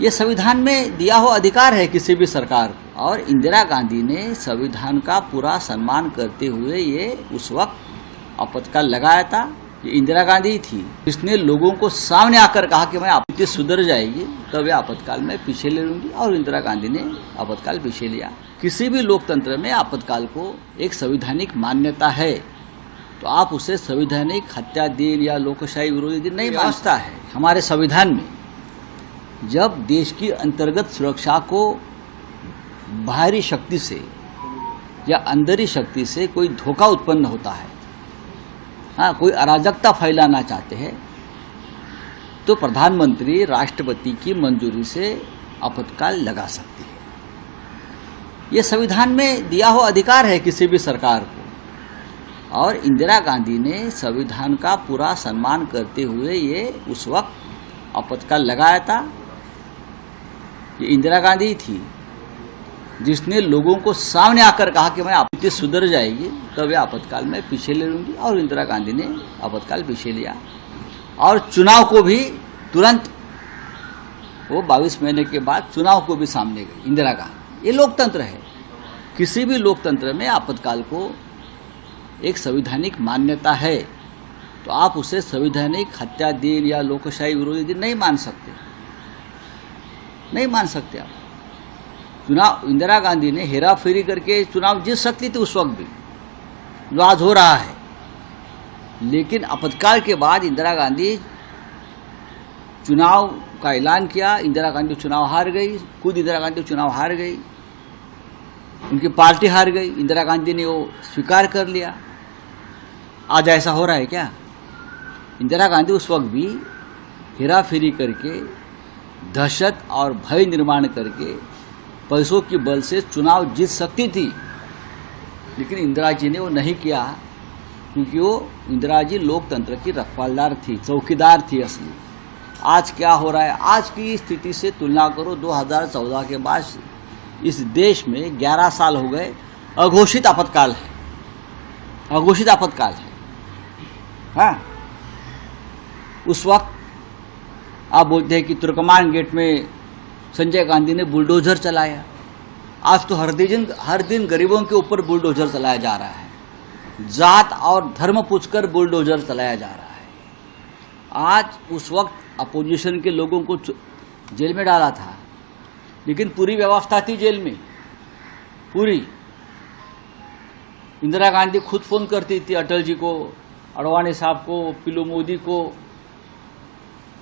ये संविधान में दिया हुआ अधिकार है किसी भी सरकार को, और इंदिरा गांधी ने संविधान का पूरा सम्मान करते हुए ये उस वक्त आपातकाल लगाया था। ये इंदिरा गांधी थी जिसने लोगों को सामने आकर कहा कि मैं आपत्ति सुधर जाएगी तब ये आपातकाल में पीछे ले लूंगी, और इंदिरा गांधी ने आपातकाल पीछे लिया। किसी भी लोकतंत्र में आपातकाल को एक संवैधानिक मान्यता है, तो आप उसे संवैधानिक हत्या दिन या लोकशाही विरोधी दिन नहीं मानता है। हमारे संविधान में जब देश की अंतर्गत सुरक्षा को बाहरी शक्ति से या अंदरी शक्ति से कोई धोखा उत्पन्न होता है, हाँ, कोई अराजकता फैलाना चाहते हैं, तो प्रधानमंत्री राष्ट्रपति की मंजूरी से आपातकाल लगा सकते हैं। ये संविधान में दिया हुआ अधिकार है किसी भी सरकार को, और इंदिरा गांधी ने संविधान का पूरा सम्मान करते हुए ये उस वक्त आपातकाल लगाया था। ये इंदिरा गांधी थी जिसने लोगों को सामने आकर कहा कि मैं आपत्ति सुधर जाएगी तब ये आपातकाल में पीछे ले लूंगी, और इंदिरा गांधी ने आपातकाल पीछे लिया। और चुनाव को भी तुरंत वो 22 महीने के बाद चुनाव को भी सामने गई इंदिरा गांधी। ये लोकतंत्र है। किसी भी लोकतंत्र में आपातकाल को एक संवैधानिक मान्यता है, तो आप उसे संवैधानिक हत्या दिन या लोकशाही विरोधी दिन नहीं मान सकते, नहीं मान सकते आप। चुनाव इंदिरा गांधी ने हेरा फेरी करके चुनाव जीत सकती थी उस वक्त भी, जो आज हो रहा है, लेकिन आपातकाल के बाद इंदिरा गांधी चुनाव का ऐलान किया। इंदिरा गांधी चुनाव हार गई, खुद इंदिरा गांधी चुनाव हार गई, उनकी पार्टी हार गई, इंदिरा गांधी ने वो स्वीकार कर लिया। आज ऐसा हो रहा है क्या? इंदिरा गांधी उस वक्त भी हेरा फेरी करके, दहशत और भय निर्माण करके, पैसों के बल से चुनाव जीत सकती थी, लेकिन इंदिरा जी ने वो नहीं किया, क्योंकि वो इंदिरा जी लोकतंत्र की रखवालदार थी, चौकीदार थी असली। आज क्या हो रहा है? आज की स्थिति से तुलना करो 2014 के बाद इस देश में 11 साल हो गए, अघोषित आपातकाल है, अघोषित आपातकाल है। हाँ, उस वक्त आप बोलते हैं कि तुर्कमान गेट में संजय गांधी ने बुलडोजर चलाया। आज तो हर दिन गरीबों के ऊपर बुलडोजर चलाया जा रहा है, जात और धर्म पूछकर बुलडोजर चलाया जा रहा है। आज उस वक्त अपोजिशन के लोगों को जेल में डाला था, लेकिन पूरी व्यवस्था थी जेल में, पूरी। इंदिरा गांधी खुद फोन करती थी अटल जी को, अडवाणी साहब को, पीलू मोदी को,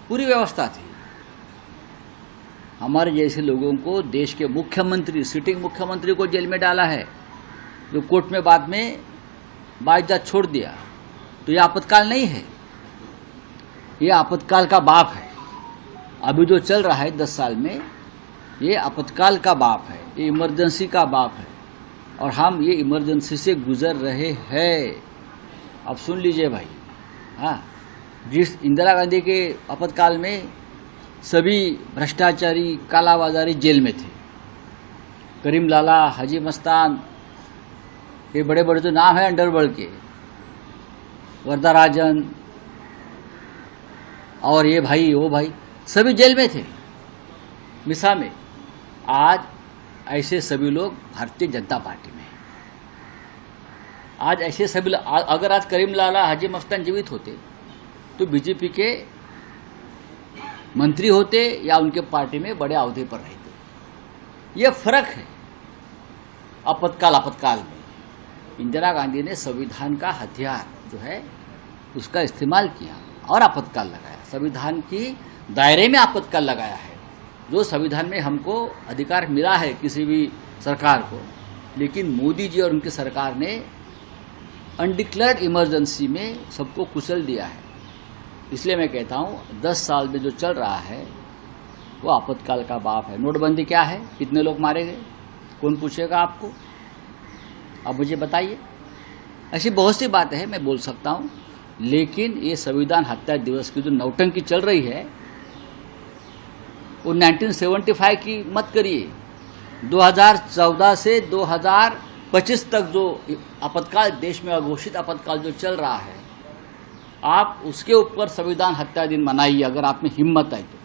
पूरी व्यवस्था थी। हमारे जैसे लोगों को देश के मुख्यमंत्री, सिटिंग मुख्यमंत्री को जेल में डाला है, जो कोर्ट में बाद में बाइज्जत छोड़ दिया। तो ये आपातकाल नहीं है, ये आपातकाल का बाप है। अभी जो चल रहा है 10 साल में, ये आपातकाल का बाप है, ये इमरजेंसी का बाप है, और हम ये इमरजेंसी से गुजर रहे हैं। अब सुन लीजिए भाई, हाँ, जिस इंदिरा गांधी के आपातकाल में सभी भ्रष्टाचारी, कालाबाजारी जेल में थे, करीम लाला, हाजी मस्तान, ये बड़े बड़े जो नाम हैं अंडरवर्ल्ड के, वरदाराजन और ये भाई वो भाई, सभी जेल में थे, मिसा में। आज ऐसे सभी लोग भारतीय जनता पार्टी में। आज ऐसे सभी, अगर आज करीम लाला, हाजी मस्तान जीवित होते तो बीजेपी के मंत्री होते या उनके पार्टी में बड़े अहदे पर रहते। ये फर्क है आपातकाल में। इंदिरा गांधी ने संविधान का हथियार जो है उसका इस्तेमाल किया और आपातकाल लगाया, संविधान की दायरे में आपातकाल लगाया है, जो संविधान में हमको अधिकार मिला है किसी भी सरकार को। लेकिन मोदी जी और उनकी सरकार ने अनडिक्लेयर्ड इमरजेंसी में सबको कुचल दिया है। इसलिए मैं कहता हूँ 10 साल में जो चल रहा है वो आपातकाल का बाप है। नोटबंदी क्या है? कितने लोग मारे गए? कौन पूछेगा आपको? अब मुझे बताइए। ऐसी बहुत सी बातें हैं, मैं बोल सकता हूँ, लेकिन ये संविधान हत्या दिवस की जो नौटंकी चल रही है वो 1975 की मत करिए। 2014 से 2025 तक जो आपातकाल देश में अघोषित आपातकाल जो चल रहा है, आप उसके ऊपर संविधान हत्या दिन मनाइए अगर आप में हिम्मत है तो।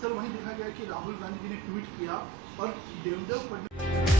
सर वहीं देखा गया कि राहुल गांधी जी ने ट्वीट किया और देवेंद्र फडणवीस